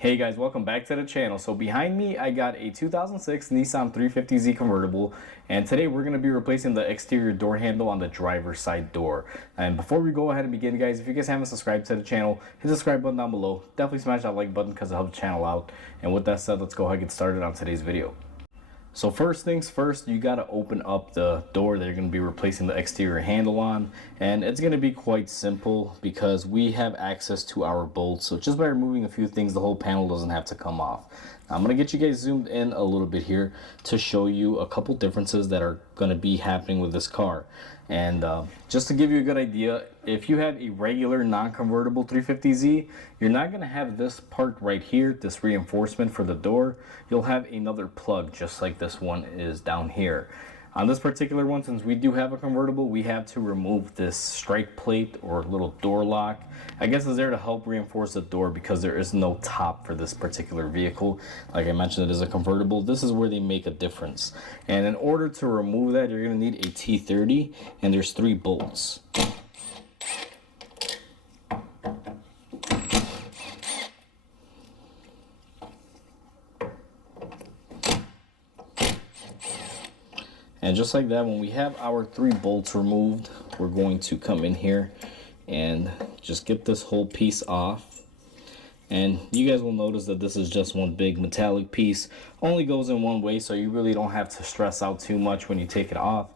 Hey guys, welcome back to the channel. So behind me I got a 2006 Nissan 350Z convertible, and today we're going to be replacing the exterior door handle on the driver's side door. And before we go ahead and begin, guys, if you guys haven't subscribed to the channel, hit the subscribe button down below. Definitely smash that like button because it helps the channel out. And with that said, let's go ahead and get started on today's video. So first things first, you got to open up the door that you're going to be replacing the exterior handle on, and it's going to be quite simple because we have access to our bolts. So just by removing a few things, the whole panel doesn't have to come off. Now, I'm going to get you guys zoomed in a little bit here to show you a couple differences that are going to be happening with this car. And just to give you a good idea, if you have a regular non-convertible 350Z, you're not going to have this part right here, this reinforcement for the door. You'll have another plug just like this one is down here. On this particular one, since we do have a convertible, we have to remove this strike plate or little door lock. I guess it's there to help reinforce the door because there is no top for this particular vehicle. Like I mentioned, it is a convertible. This is where they make a difference. And in order to remove that, you're going to need a T30, and there's 3 bolts. And just like that, when we have our 3 bolts removed, we're going to come in here and just get this whole piece off. And you guys will notice that this is just one big metallic piece. Only goes in one way, so you really don't have to stress out too much when you take it off.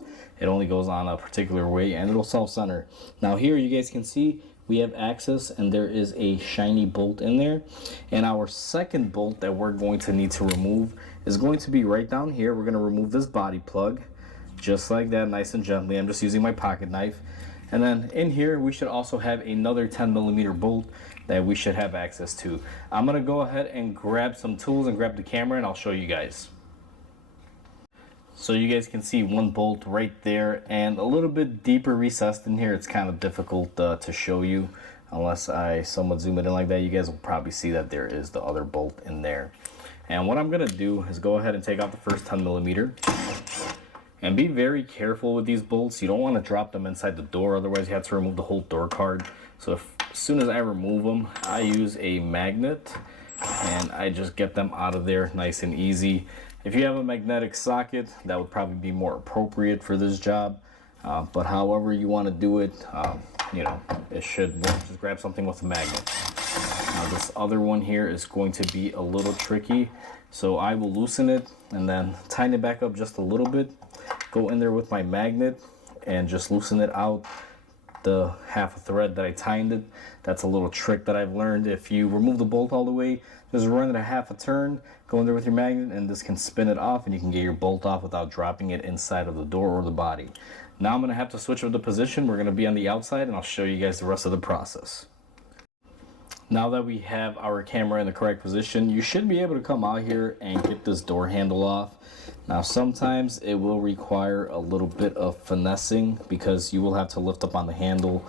It only goes on a particular way, and it'll self-center. Now here you guys can see we have access, and there is a shiny bolt in there. And our second bolt that we're going to need to remove is going to be right down here. We're going to remove this body plug just like that, nice and gently. I'm just using my pocket knife. And then in here we should also have another 10mm bolt that we should have access to. I'm going to go ahead and grab some tools and grab the camera, and I'll show you guys. So you guys can see one bolt right there, and a little bit deeper recessed in here. It's kind of difficult to show you unless I somewhat zoom it in like that. You guys will probably see that there is the other bolt in there. And what I'm going to do is go ahead and take out the first 10mm. And be very careful with these bolts. You don't want to drop them inside the door, otherwise you have to remove the whole door card. So as soon as I remove them, I use a magnet and I just get them out of there nice and easy. If you have a magnetic socket, that would probably be more appropriate for this job. But however you want to do it, you know, it should work. Just grab something with a magnet. Now this other one here is going to be a little tricky. So I will loosen it and then tighten it back up just a little bit. Go in there with my magnet and just loosen it out, the half a thread that I tightened it. That's a little trick that I've learned. If you remove the bolt all the way, just run it a half a turn, go in there with your magnet, and this can spin it off, and you can get your bolt off without dropping it inside of the door or the body. Now I'm going to have to switch up the position. We're going to be on the outside, and I'll show you guys the rest of the process. Now that we have our camera in the correct position, you should be able to come out here and get this door handle off. Now sometimes it will require a little bit of finessing because you will have to lift up on the handle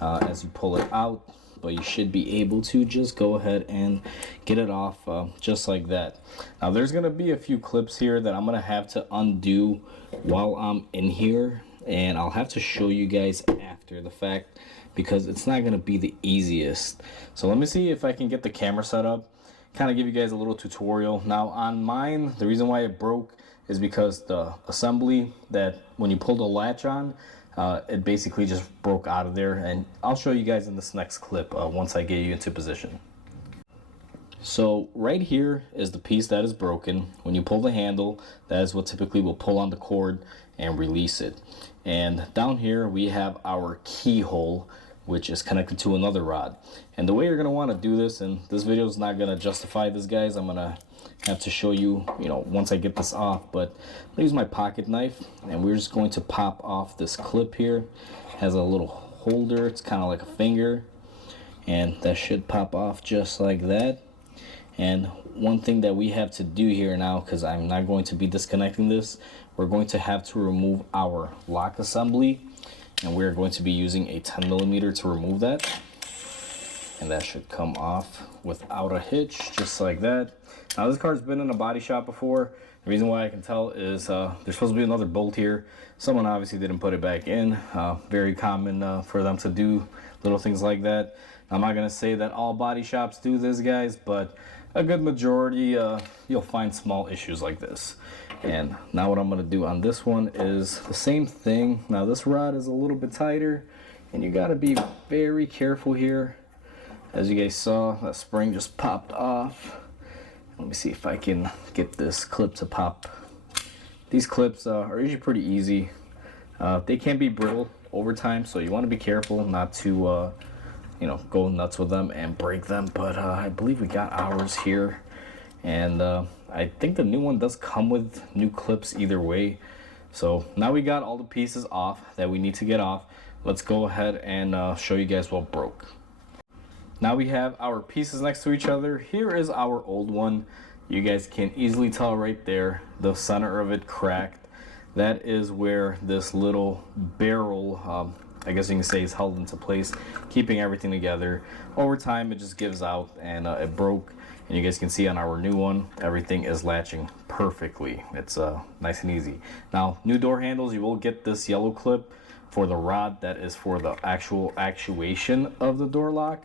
as you pull it out, but you should be able to just go ahead and get it off just like that. Now there's going to be a few clips here that I'm going to have to undo while I'm in here, and I'll have to show you guys after the fact because it's not going to be the easiest. So let me see if I can get the camera set up, kind of give you guys a little tutorial. Now on mine, the reason why it broke is because the assembly that when you pull the latch on, it basically just broke out of there, and I'll show you guys in this next clip once I get you into position. So right here is the piece that is broken. When you pull the handle, that is what typically will pull on the cord and release it. And down here we have our keyhole, which is connected to another rod. And the way you're going to want to do this, and this video is not going to justify this, guys, I'm going to have to show you, once I get this off, but I'm going to use my pocket knife, and we're just going to pop off this clip here. It has a little holder, it's kind of like a finger, and that should pop off just like that. And one thing that we have to do here now, because I'm not going to be disconnecting this, we're going to have to remove our lock assembly, and we're going to be using a 10mm to remove that. And that should come off without a hitch, just like that. Now this car's been in a body shop before. The reason why I can tell is there's supposed to be another bolt here. Someone obviously didn't put it back in. Very common for them to do little things like that. I'm not gonna say that all body shops do this, guys, but a good majority, you'll find small issues like this. And now what I'm gonna do on this one is the same thing. Now this rod is a little bit tighter, and you gotta be very careful here. As you guys saw, that spring just popped off. Let me see if I can get this clip to pop. These clips are usually pretty easy. They can be brittle over time, so you want to be careful not to go nuts with them and break them. But I believe we got ours here, and I think the new one does come with new clips either way. So now we got all the pieces off that we need to get off. Let's go ahead and show you guys what broke. Now we have our pieces next to each other. Here is our old one. You guys can easily tell right there, the center of it cracked. That is where this little barrel, I guess you can say, is held into place, keeping everything together. Over time, it just gives out and it broke. And you guys can see on our new one, everything is latching perfectly. It's nice and easy. Now, new door handles, you will get this yellow clip for the rod that is for the actual actuation of the door lock.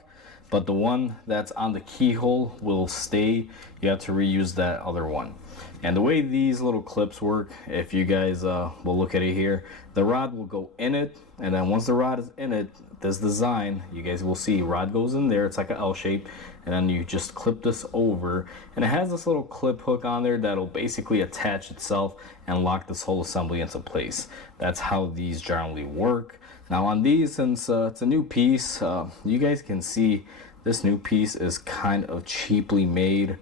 But the one that's on the keyhole will stay. You have to reuse that other one. And the way these little clips work, if you guys will look at it here, the rod will go in it, and then once the rod is in it, this design, you guys will see, rod goes in there, it's like an L shape, and then you just clip this over, and it has this little clip hook on there that'll basically attach itself and lock this whole assembly into place. That's how these generally work. Now on these, since it's a new piece, you guys can see this new piece is kind of cheaply made.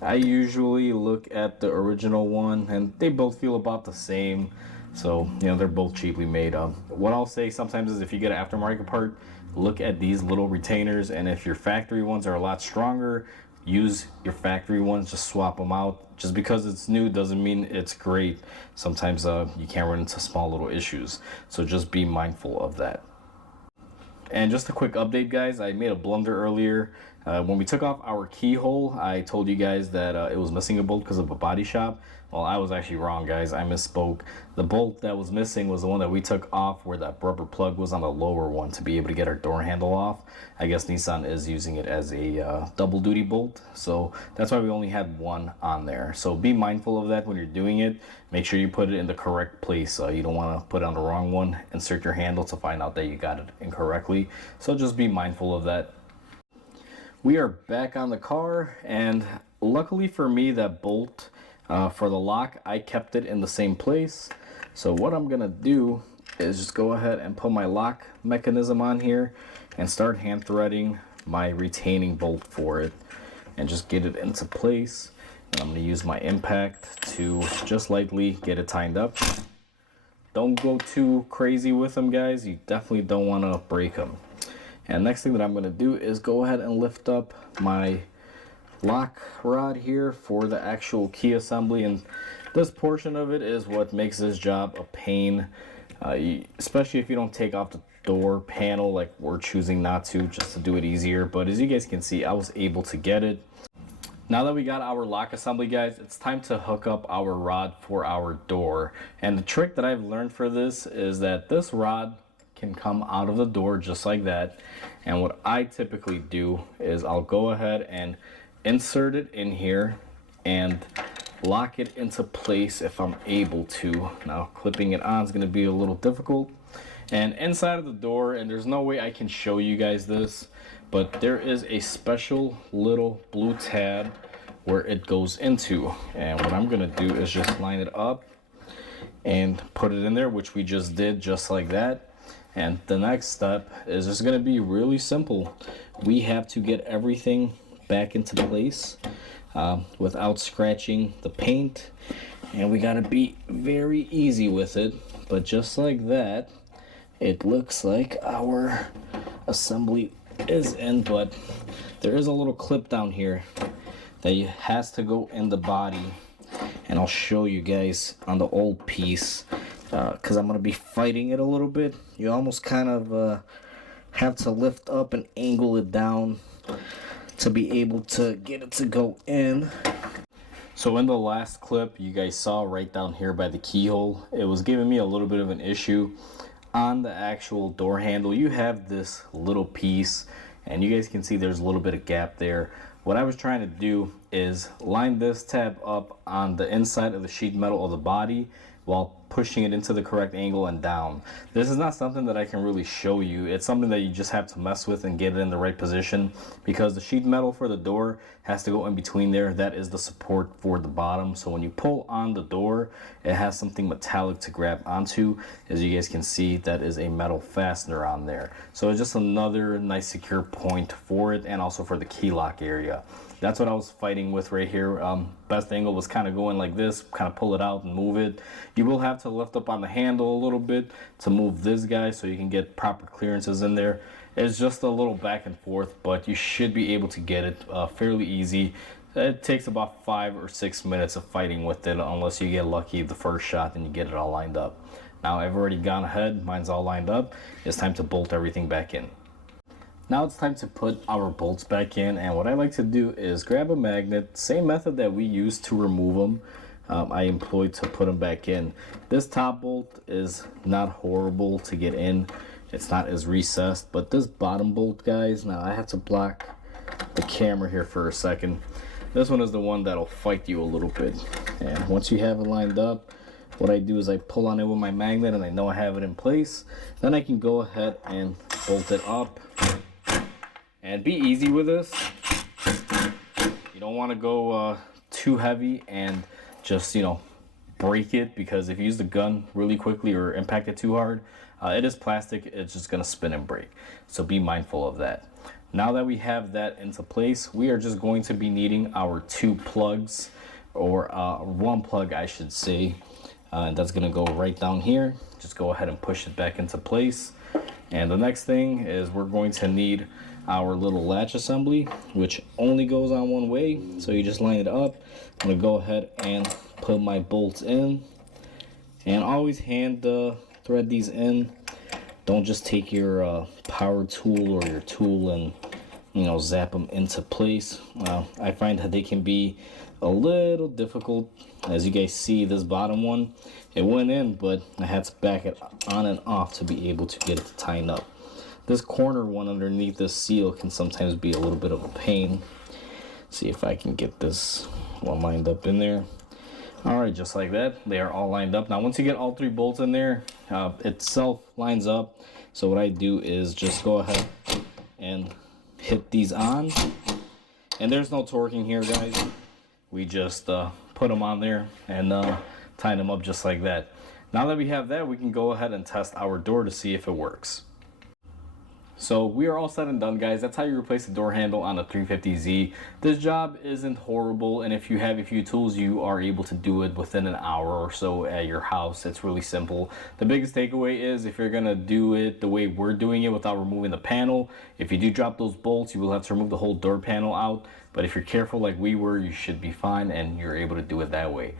I usually look at the original one, and they both feel about the same. So, they're both cheaply made. What I'll say sometimes is if you get an aftermarket part, look at these little retainers, and if your factory ones are a lot stronger, use your factory ones, just swap them out. Just because it's new doesn't mean it's great. Sometimes you can run into small little issues, so just be mindful of that. And just a quick update, guys, I made a blunder earlier. When we took off our keyhole, I told you guys that it was missing a bolt because of a body shop. Well, I was actually wrong, guys. I misspoke. The bolt that was missing was the one that we took off where that rubber plug was on the lower one to be able to get our door handle off. I guess Nissan is using it as a double duty bolt, so that's why we only had one on there. So be mindful of that when you're doing it. Make sure you put it in the correct place. You don't want to put it on the wrong one, insert your handle to find out that you got it incorrectly. So just be mindful of that. We are back on the car, and luckily for me, that bolt for the lock, I kept it in the same place. So what I'm gonna do is just go ahead and put my lock mechanism on here and start hand threading my retaining bolt for it and just get it into place. And I'm gonna use my impact to just lightly get it tightened up. Don't go too crazy with them, guys. You definitely don't want to break them. And next thing that I'm going to do is go ahead and lift up my lock rod here for the actual key assembly, and this portion of it is what makes this job a pain, especially if you don't take off the door panel like we're choosing not to, just to do it easier. But as you guys can see, I was able to get it. Now that we got our lock assembly, guys, it's time to hook up our rod for our door. And the trick that I've learned for this is that this rod can come out of the door just like that. And what I typically do is I'll go ahead and insert it in here and lock it into place if I'm able to. Now clipping it on is going to be a little difficult. And inside of the door, and there's no way I can show you guys this, but there is a special little blue tab where it goes into. And what I'm going to do is just line it up and put it in there, which we just did just like that. And the next step is just going to be really simple. We have to get everything back into place without scratching the paint, and we got to be very easy with it. But just like that, it looks like our assembly is in, but there is a little clip down here that has to go in the body, and I'll show you guys on the old piece. Because I'm going to be fighting it a little bit. You almost kind of have to lift up and angle it down to be able to get it to go in. So in the last clip, you guys saw right down here by the keyhole, it was giving me a little bit of an issue. On the actual door handle, you have this little piece, and you guys can see there's a little bit of gap there. What I was trying to do is line this tab up on the inside of the sheet metal of the body while pushing it into the correct angle and down. This is not something that I can really show you. It's something that you just have to mess with and get it in the right position, because the sheet metal for the door has to go in between there. That is the support for the bottom. So when you pull on the door, it has something metallic to grab onto. As you guys can see, that is a metal fastener on there. So it's just another nice secure point for it, and also for the key lock area. That's what I was fighting with right here. Best angle was kind of going like this, kind of pull it out and move it. You will have to lift up on the handle a little bit to move this guy so you can get proper clearances in there. It's just a little back and forth, but you should be able to get it fairly easy. It takes about 5 or 6 minutes of fighting with it, unless you get lucky the first shot and you get it all lined up. Now I've already gone ahead, mine's all lined up. It's time to bolt everything back in. Now it's time to put our bolts back in, and what I like to do is grab a magnet, same method that we used to remove them, I employed to put them back in. This top bolt is not horrible to get in. It's not as recessed, but this bottom bolt, guys, now I have to block the camera here for a second. This one is the one that'll fight you a little bit. And once you have it lined up, what I do is I pull on it with my magnet and I know I have it in place. Then I can go ahead and bolt it up. And be easy with this. You don't want to go too heavy and just, break it, because if you use the gun really quickly or impact it too hard, it is plastic, it's just going to spin and break. So be mindful of that. Now that we have that into place, we are just going to be needing our 2 plugs, or 1 plug I should say, and that's going to go right down here. Just go ahead and push it back into place. And the next thing is we're going to need our little latch assembly, which only goes on one way. So you just line it up. I'm gonna go ahead and put my bolts in, and always hand thread these in. Don't just take your power tool or your tool and zap them into place. I find that they can be a little difficult. As you guys see, this bottom one, it went in, but I had to back it on and off to be able to get it to tighten up. This corner one underneath this seal can sometimes be a little bit of a pain. See if I can get this one lined up in there. Alright, just like that, they are all lined up. Now once you get all 3 bolts in there, itself lines up. So what I do is just go ahead and hit these on. And there's no torquing here, guys. We just put them on there and tighten them up just like that. Now that we have that, we can go ahead and test our door to see if it works. So we are all said and done, guys. That's how you replace the door handle on the 350Z. This job isn't horrible, and if you have a few tools, you are able to do it within an hour or so at your house. It's really simple. The biggest takeaway is, if you're gonna do it the way we're doing it without removing the panel, if you do drop those bolts, you will have to remove the whole door panel out. But if you're careful like we were, you should be fine, and you're able to do it that way.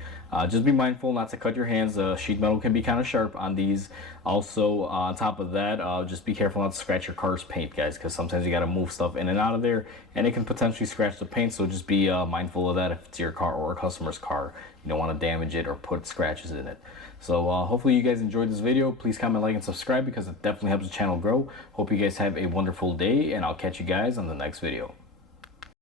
Just be mindful not to cut your hands. Sheet metal can be kind of sharp on these. Also, on top of that, just be careful not to scratch your car's paint, guys, because sometimes you got to move stuff in and out of there, and it can potentially scratch the paint. So just be mindful of that if it's your car or a customer's car. You don't want to damage it or put scratches in it. So hopefully you guys enjoyed this video. Please comment, like, and subscribe, because it definitely helps the channel grow. Hope you guys have a wonderful day, and I'll catch you guys on the next video.